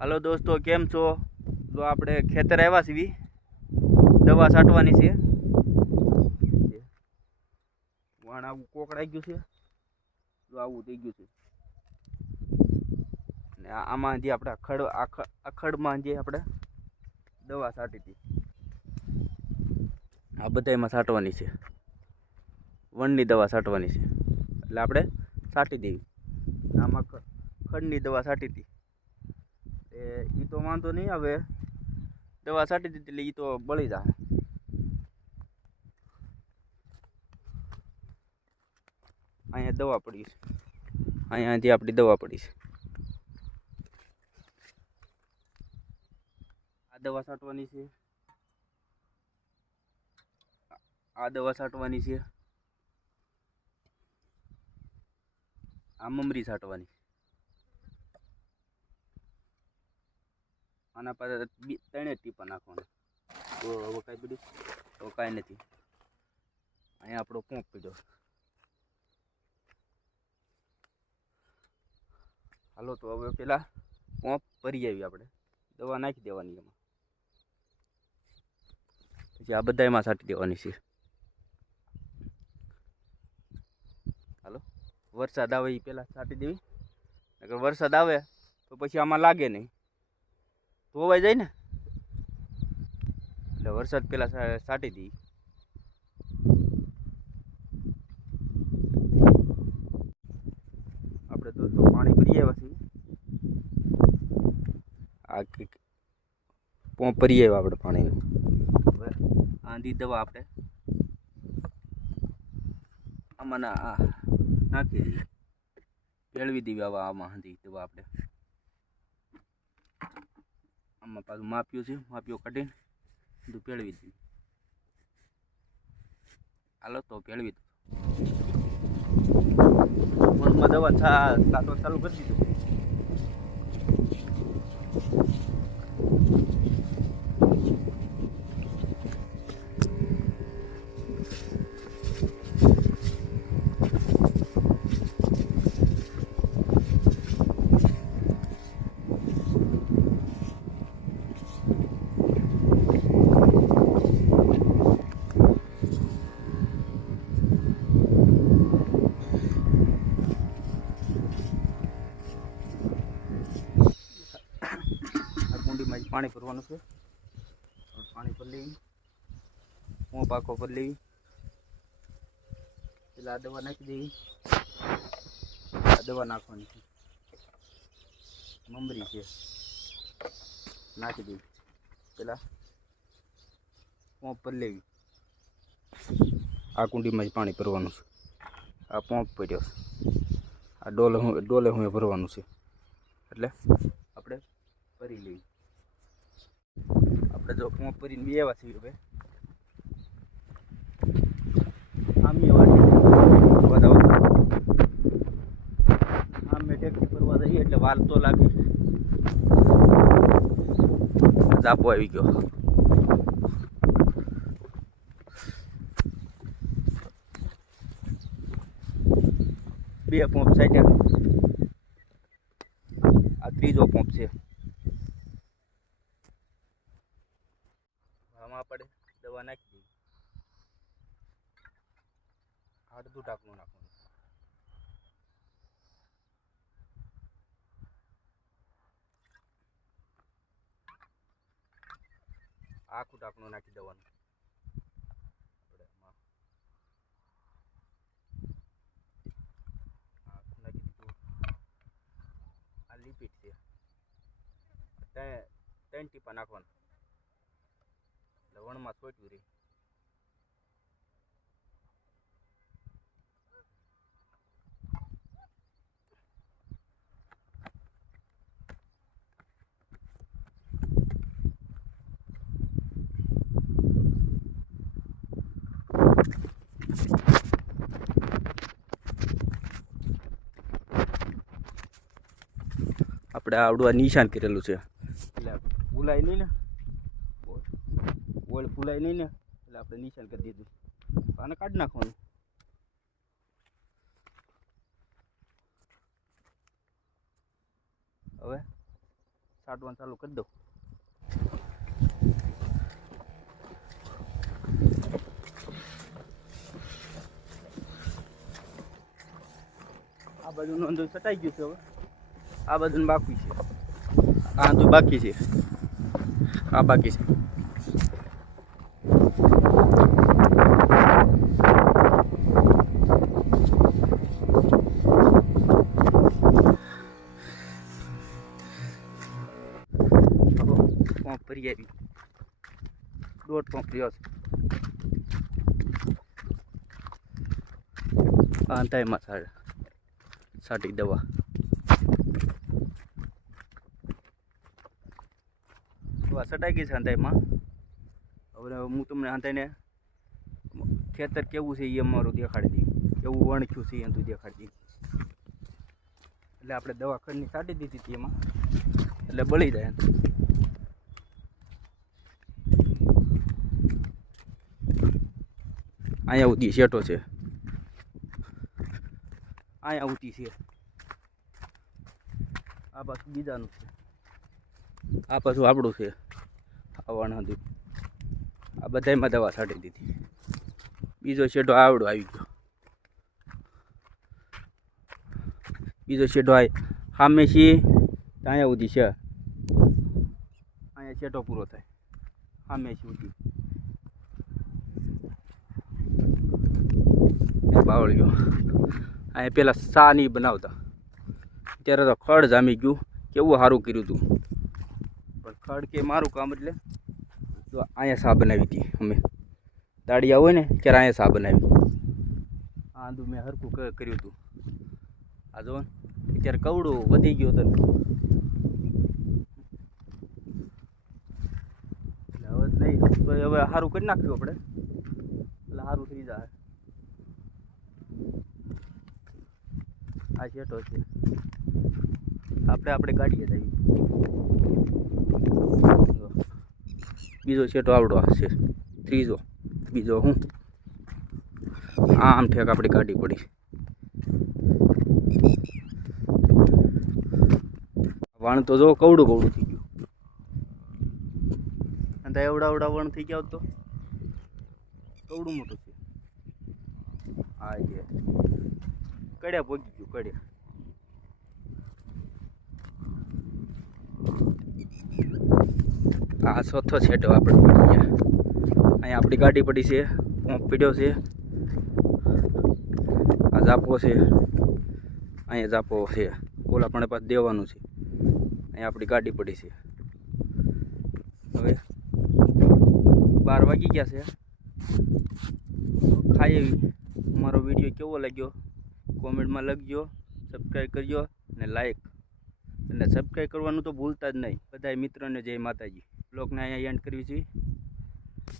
Hello दोस्तों केम छो। तो આપણે ખેતર આવ્યા છીએ, દવા છાંટવાની છે। વાણ આવું કોકડાઈ ગયું છે, તો આવું થઈ ગયું છે ને આમાં જે આપણે અખડમાં જે આપણે દવા છાંટી હતી આ બધામાં છાંટવાની છે। વણની દવા છાંટવાની છે એટલે આપણે છાંટી દેવી। આમાં ખડની દવા છાંટી હતી એ તો વાંધો નહીં આવે, દવા છાંટી દીધી એટલે એ તો બળી જાય। અહીંયા દવા પડી છે, અહીંયાથી આપણી દવા પડી છે। આ દવા છાંટવાની છે, આ દવા છાંટવાની છે, આ મમરી છાંટવાની। આના પાસે 3 ટીપા નાખવાના। તો હવે કાંઈ બધું તો કાંઈ નથી। અહીંયા આપણો પંપ પીડ્યો। હાલો તો હવે પેલા પંપ ભરી આવી, આપણે દવા નાખી દેવાની એમાં, પછી આ બધા એમાં છાંટી દેવાની છે। હાલો વરસાદ આવે એ પહેલાં છાંટી દેવી, નકર વરસાદ આવે તો પછી આમાં લાગે નહીં, ધોવાઈ જાય ને, એટલે વરસાદ પહેલાં છાંટી દઈએ। આપણે દોસ્તો પાણી ભરી આવ્યા છીએ, આ પંપ ભરી આવ્યા આપણે પાણીનું। હવે આંધી દવા આપણે આમાં નાખી દઈએ, ભેળવી દેવી। આમાં આંધી દવા આપણે આમાં પાછું માપ્યું છે, માપ્યો કાઢીને બધું ભેળવી દઈએ। હાલો તો ભેળવી દો, મનમાં દવા છાંટો ચાલુ કરી દીધું। પાણી ભરવાનું છે, પાણી ભરી લેવી, પંપ આખો ભરી લેવી, પેલા આ દવા નાખી દેવી। આ દવા નાખવાની છે, મમરી છે, નાખી દેવી, પેલા પંપ ભરી લેવી। આ કુંડીમાં જ પાણી ભરવાનું છે, આ પંપ ભર્યો છે, આ ડોલે હું ભરવાનું છે, એટલે આપણે ભરી લેવી। આપણે જો પંપ ભરીને બી આવ્યા છીએ, હવે આમે ટેક્સી ભરવા જઈએ એટલે વાર તો લાગે। ઝાપો આવી ગયો, બે પંપ સાઈડ્યા, આ ત્રીજો પંપ છે। આમાં આપણે દવા નાખી દઈએ, અડધું ઢાંકણું નાખવાનું, આખું ઢાંકણું નાખી દેવાનું। આખું નાખી દીધું, આ લિપિડ છે, 3 ટીપા નાખવાનું એટલે વણમાં છોટ્યું રહી। આપણે આવડું નિશાન કરેલું છે એટલે ભૂલાય નહીં ને, ઓળ ભૂલાય નહીં ને, એટલે આપણે નિશાન કરી દીધું। આને કાઢી નાખવાનું। હવે છાંટવાનું ચાલુ કરી દઉં. આ બાજુનું અંદર છટાઈ ગયું છે. હવે આ બાજુનું બાકી છે. આ તો બાકી છે. આ બાકી છે. પંપ ભરી આવી. 1.5 પંપ રહ્યો છે. આ અંતાઈમાં છાંટી દવા. છટાઈ ગઈ છે અંતાઈમાં. હવે હું તમને અંતાઈને ખેતર કેવું છે એ અમારું દેખાડી દઈ. કેવું વણખ્યું છે એ તું દેખાડી દઈ. એટલે આપણે દવા ખડની છાંટી દીધી હતી એમાં, એટલે બળી જાય. અહીંયા ઉધી શેઠો છે. અહીંયા ઉતી છે. આ પાછું બીજાનું છે. આ પાછું આપણું છે. આવવાનું હતું. આ બધામાં દવા છાંટી દીધી. બીજો શેઢો આવડો આવી ગયો. બીજો શેઢો સામે છે. અહીંયા સુધી છે. અહીંયા શેઢો પૂરો થાય. સામે સુધી બાવળ્યો. અહીંયા પેલા સા નહીં બનાવતા. અત્યારે તો ખડ જામી ગયું. કેવું સારું કર્યું હતું. પણ ખડ કે મારું કામ એટલે તો અહીંયા સા બનાવી હતી અમે. દાળિયા હોય ને ત્યારે અહીંયા સા બનાવી. આ મેં હરખું કર્યું હતું. આ જો અત્યારે કવડું વધી ગયું હતું. હવે નહીં તો હવે સારું કરી નાખ્યું આપણે. એટલે સારું થઈ જાય. આ શેઠો છે. આપણે ગાડીએ જઈએ. બીજો શેઠો આવડો છે. ત્રીજો. બીજો હું આમ ઠેક આપણી ગાડી પડી. વણ તો જો કવડું થઈ ગયું. અને એવડા વણ થઈ ગયા તો કવડું મોટું છે. હા એ કડ્યા પોગી ગયું. કડ્યા આ ચોથો છેટો આપણે પડી ગયા. અહીંયા આપણી ગાડી પડી છે. પંપ પીડ્યો છે. આ જાપો છે. અહીંયા જાપો છે. ઓલા પણ પાછું દેવાનું છે. અહીંયા આપણી ગાડી પડી છે. હવે 12 વાગી ગયા છે. ખાઈ એવી. અમારો વિડીયો કેવો લાગ્યો કોમેન્ટમાં લખજો. સબસ્ક્રાઈબ કરજો અને લાઈક અને સબસ્ક્રાઈબ કરવાનું તો ભૂલતા જ નહીં. બધા મિત્રોને જય માતાજી. બ્લોગને અહીંયા એન્ડ કરવી જોઈએ.